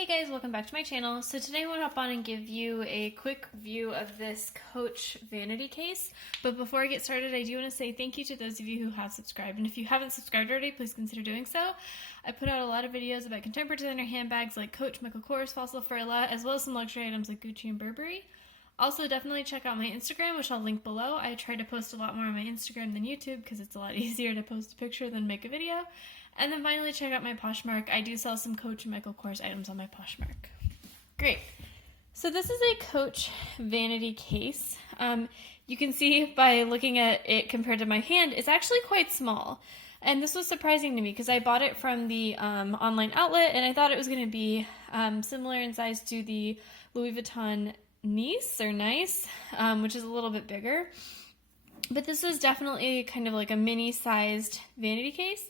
Hey guys, welcome back to my channel. So today I want to hop on and give you a quick view of this Coach Vanity Case. But before I get started, I do want to say thank you to those of you who have subscribed. And if you haven't subscribed already, please consider doing so. I put out a lot of videos about contemporary designer handbags like Coach, Michael Kors, Fossil Ferla, as well as some luxury items like Gucci and Burberry. Also, definitely check out my Instagram, which I'll link below. I try to post a lot more on my Instagram than YouTube because it's a lot easier to post a picture than make a video. And then finally, check out my Poshmark. I do sell some Coach and Michael Kors items on my Poshmark. Great. So this is a Coach Vanity Case. You can see by looking at it compared to my hand, it's actually quite small. And this was surprising to me because I bought it from the online outlet, and I thought it was going to be similar in size to the Louis Vuitton Nice, which is a little bit bigger. But this is definitely kind of like a mini-sized vanity case.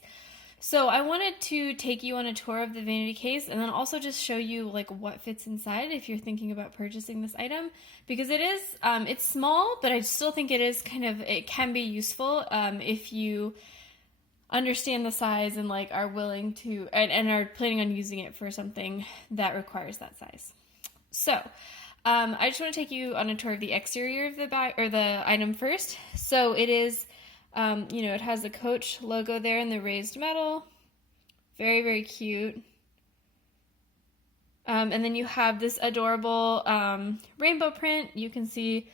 So I wanted to take you on a tour of the vanity case and then also just show you like what fits inside if you're thinking about purchasing this item, because it is, it's small, but I still think it is it can be useful if you understand the size and like are willing to, and are planning on using it for something that requires that size. So I just want to take you on a tour of the exterior of the bag or the item first. So it is, it has the Coach logo there in the raised metal. Very, very cute. And then you have this adorable rainbow print. You can see,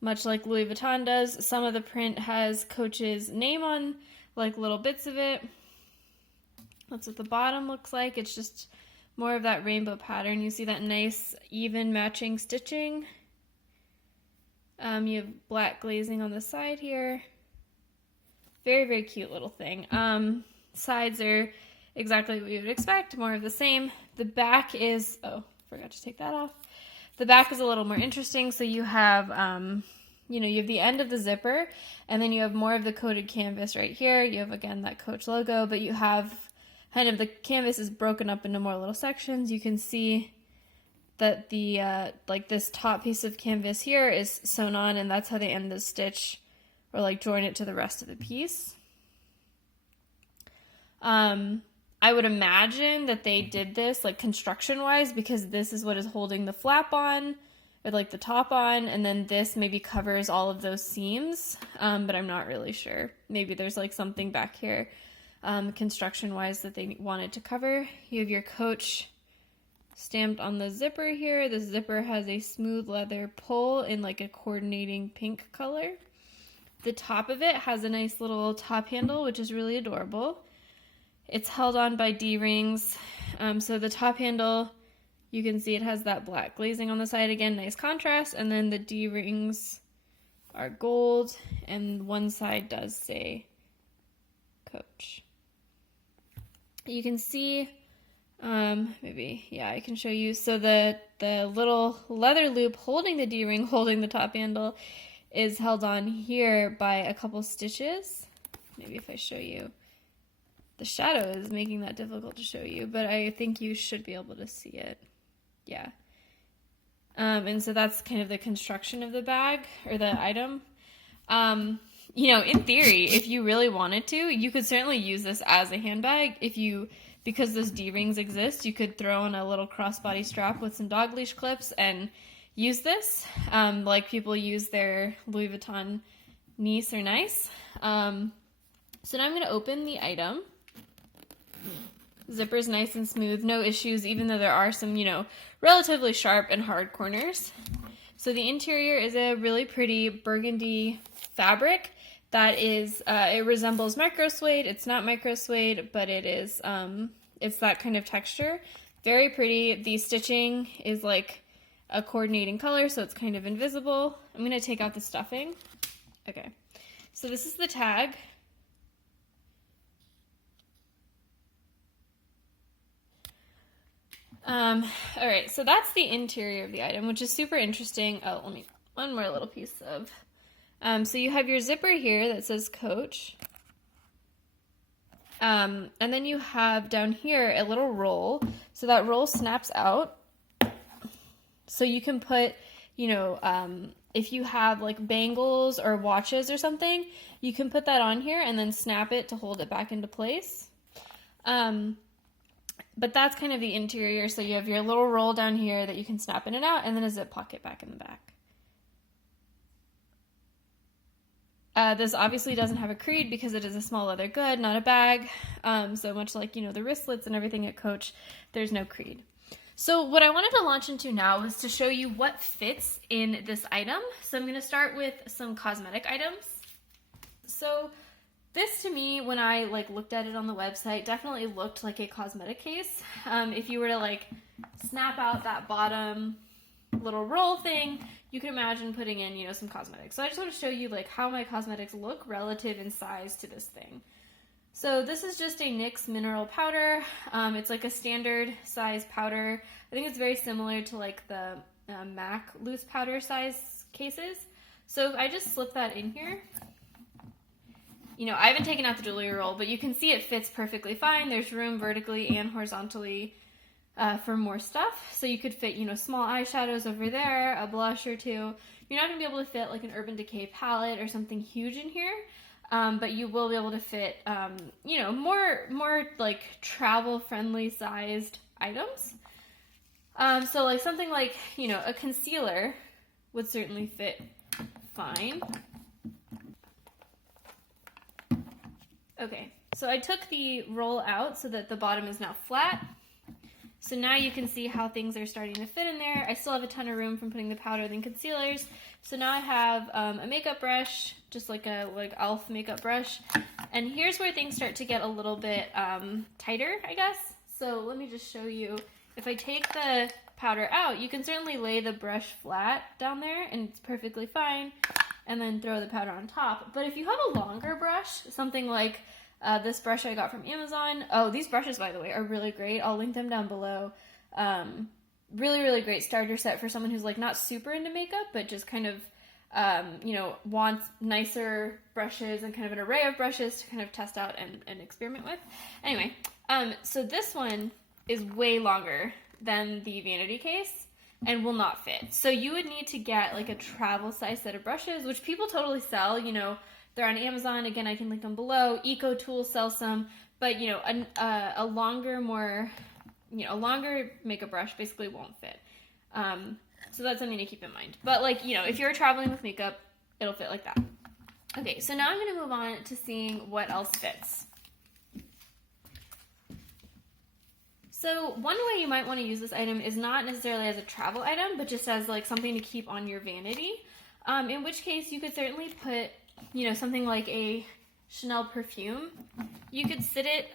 much like Louis Vuitton does, some of the print has Coach's name on, like little bits of it. That's what the bottom looks like. It's just more of that rainbow pattern. You see that nice, even matching stitching. You have black glazing on the side here. Very, very cute little thing. Sides are exactly what you would expect, more of the same. The back is, forgot to take that off. The back is a little more interesting. So you have, you have the end of the zipper, and then you have more of the coated canvas right here. You have, again, that Coach logo, but you have kind of the canvas is broken up into more little sections. You can see that the, this top piece of canvas here is sewn on, and that's how they end the stitch or like join it to the rest of the piece. I would imagine that they did this like construction wise because this is what is holding the flap on or like the top on, and then this maybe covers all of those seams, but I'm not really sure. Maybe there's like something back here construction wise that they wanted to cover. You have your Coach stamped on the zipper here. The zipper has a smooth leather pull in like a coordinating pink color. The top of it has a nice little top handle, which is really adorable. It's held on by D-rings. So the top handle, you can see it has that black glazing on the side. Again, nice contrast. And then the D-rings are gold, and one side does say Coach. You can see, I can show you. So the little leather loop holding the D-ring, holding the top handle, is held on here by a couple stitches. Maybe if I show you. The shadow is making that difficult to show you, but I think you should be able to see it. Yeah. And so that's kind of the construction of the bag or the item. In theory, if you really wanted to, you could certainly use this as a handbag. Because those D-rings exist, you could throw in a little crossbody strap with some dog leash clips and use this, like people use their Louis Vuitton Nice or Nice. So now I'm going to open the item. Zipper's nice and smooth, no issues, even though there are some, relatively sharp and hard corners. So the interior is a really pretty burgundy fabric that is, it resembles micro suede. It's not micro suede, but it is, it's that kind of texture. Very pretty. The stitching is like a coordinating color, so it's kind of invisible. I'm going to take out the stuffing. Okay, so this is the tag. All right, so that's the interior of the item, which is super interesting. Oh, one more little piece of, so you have your zipper here that says Coach. And then you have down here a little roll. So that roll snaps out. So you can put, if you have like bangles or watches or something, you can put that on here and then snap it to hold it back into place. But that's kind of the interior. So you have your little roll down here that you can snap in and out, and then a zip pocket back in the back. This obviously doesn't have a creed because it is a small leather good, not a bag. So much like, you know, the wristlets and everything at Coach, there's no creed. So what I wanted to launch into now is to show you what fits in this item. So I'm going to start with some cosmetic items. So this to me, when I looked at it on the website, definitely looked like a cosmetic case. If you were to snap out that bottom little roll thing, you can imagine putting in, you know, some cosmetics. So I just want to show you how my cosmetics look relative in size to this thing. So this is just a NYX mineral powder. It's like a standard size powder. I think it's very similar to the MAC loose powder size cases. So if I just slip that in here, you know, I haven't taken out the jewelry roll, but you can see it fits perfectly fine. There's room vertically and horizontally for more stuff. So you could fit, you know, small eyeshadows over there, a blush or two. You're not gonna be able to fit an Urban Decay palette or something huge in here. But you will be able to fit, you know, more travel-friendly sized items. So something you know, a concealer would certainly fit fine. Okay, so I took the roll out so that the bottom is now flat. So now you can see how things are starting to fit in there. I still have a ton of room from putting the powder and concealers. So now I have a makeup brush, just like a e.l.f. makeup brush. And here's where things start to get a little bit tighter, I guess. So let me just show you. If I take the powder out, you can certainly lay the brush flat down there and it's perfectly fine. And then throw the powder on top. But if you have a longer brush, something like this brush I got from Amazon. Oh, these brushes, by the way, are really great. I'll link them down below. Really, really great starter set for someone who's not super into makeup, but just kind of, you know, wants nicer brushes and kind of an array of brushes to kind of test out and experiment with. Anyway, so this one is way longer than the Vanity Case and will not fit. So you would need to get a travel size set of brushes, which people totally sell, you know. They're on Amazon. Again, I can link them below. Eco Tools sells some, but you know, a longer, more, you know, a longer makeup brush basically won't fit. So that's something to keep in mind. But you know, if you're traveling with makeup, it'll fit like that. Okay, so now I'm going to move on to seeing what else fits. So one way you might want to use this item is not necessarily as a travel item, but just as something to keep on your vanity. In which case you could certainly put, you know, something like a Chanel perfume. You could sit it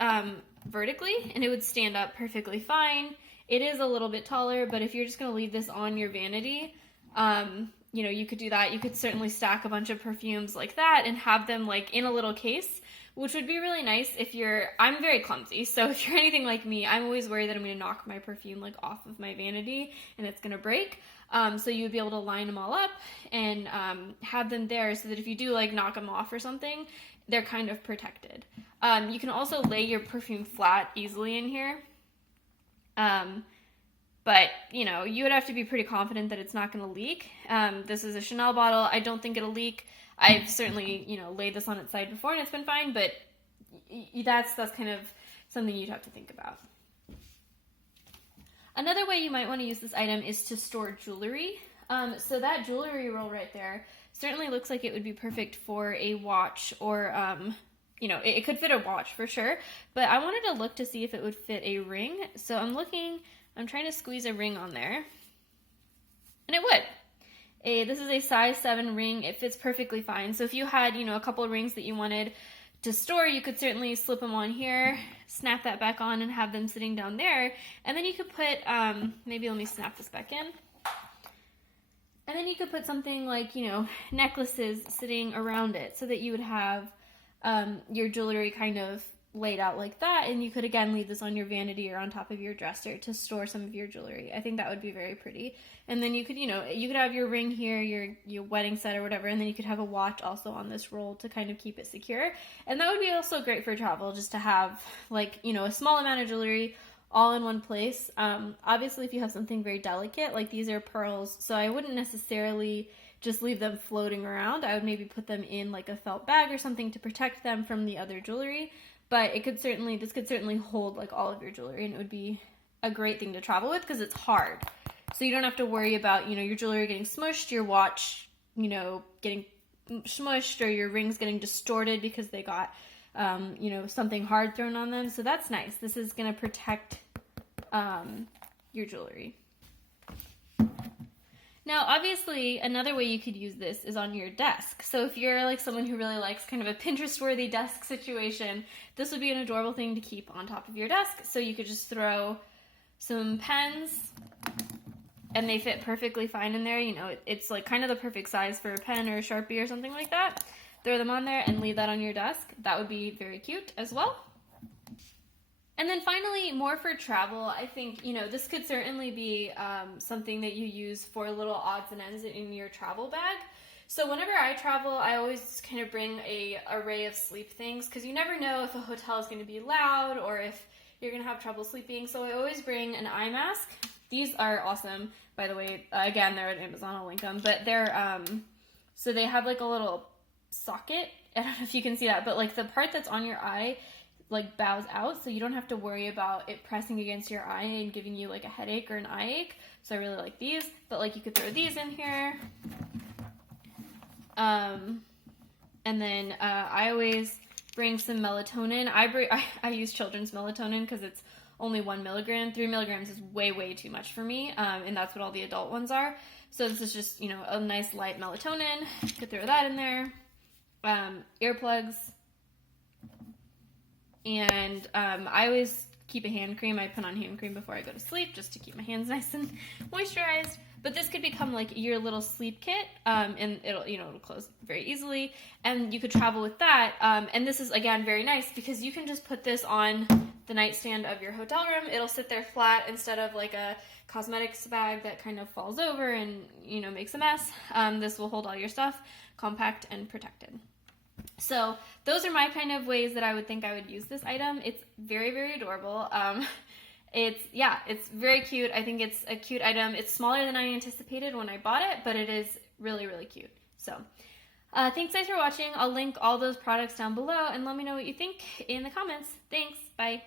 vertically and it would stand up perfectly fine. It is a little bit taller, but if you're just going to leave this on your vanity, you know, you could do that. You could certainly stack a bunch of perfumes like that and have them in a little case, which would be really nice if I'm very clumsy, so if you're anything like me, I'm always worried that I'm going to knock my perfume off of my vanity and it's going to break. So you would be able to line them all up and have them there so that if you do knock them off or something, they're kind of protected. You can also lay your perfume flat easily in here. But you know, you would have to be pretty confident that it's not going to leak. This is a Chanel bottle. I don't think it'll leak. I've certainly, you know, laid this on its side before and it's been fine, but that's kind of something you'd have to think about. Another way you might want to use this item is to store jewelry. So that jewelry roll right there certainly looks like it would be perfect for a watch or, you know, it could fit a watch for sure, but I wanted to look to see if it would fit a ring. So I'm trying to squeeze a ring on there and it would. This is a size 7 ring. It fits perfectly fine. So if you had, you know, a couple of rings that you wanted to store, you could certainly slip them on here, snap that back on and have them sitting down there. And then you could put, maybe let me snap this back in. And then you could put something you know, necklaces sitting around it so that you would have your jewelry kind of laid out like that, and you could again leave this on your vanity or on top of your dresser to store some of your jewelry. I think that would be very pretty. And then you could, you know, you could have your ring here, your wedding set or whatever, and then you could have a watch also on this roll to kind of keep it secure. And that would be also great for travel, just to have you know, a small amount of jewelry all in one place. Obviously if you have something very delicate, these are pearls, so I wouldn't necessarily just leave them floating around. I would maybe put them in a felt bag or something to protect them from the other jewelry. but this could certainly hold like all of your jewelry, and it would be a great thing to travel with because it's hard. So you don't have to worry about, your jewelry getting smushed, your watch, getting smushed, or your rings getting distorted because they got, something hard thrown on them. So that's nice. This is going to protect your jewelry. Now, obviously, another way you could use this is on your desk. So if you're like someone who really likes kind of a Pinterest-worthy desk situation, this would be an adorable thing to keep on top of your desk. So you could just throw some pens, and they fit perfectly fine in there. It's like kind of the perfect size for a pen or a Sharpie or something like that. Throw them on there and leave that on your desk. That would be very cute as well. And then finally, more for travel, I think, this could certainly be something that you use for little odds and ends in your travel bag. So whenever I travel, I always kind of bring a array of sleep things because you never know if a hotel is going to be loud or if you're going to have trouble sleeping. So I always bring an eye mask. These are awesome, by the way. Again, they're at Amazon, I'll link them. But they're, so they have like a little socket. I don't know if you can see that, but like the part that's on your eye like bows out, so you don't have to worry about it pressing against your eye and giving you like a headache or an eye ache. So I really like these, but like you could throw these in here. And then I always bring some melatonin. I use children's melatonin because it's only 1 milligram. 3 milligrams is way too much for me, and that's what all the adult ones are. So this is just, a nice light melatonin. You could throw that in there. Earplugs. And I always keep a hand cream. I put on hand cream before I go to sleep just to keep my hands nice and moisturized. But this could become like your little sleep kit, and it'll close very easily. And you could travel with that. And this is, again, very nice because you can just put this on the nightstand of your hotel room. It'll sit there flat instead of like a cosmetics bag that kind of falls over and, makes a mess. This will hold all your stuff, compact and protected. So those are my kind of ways that I would think I would use this item. It's very adorable. It's very cute. I think it's a cute item. It's smaller than I anticipated when I bought it, but it is really cute. So thanks guys for watching. I'll link all those products down below and let me know what you think in the comments. Thanks. Bye.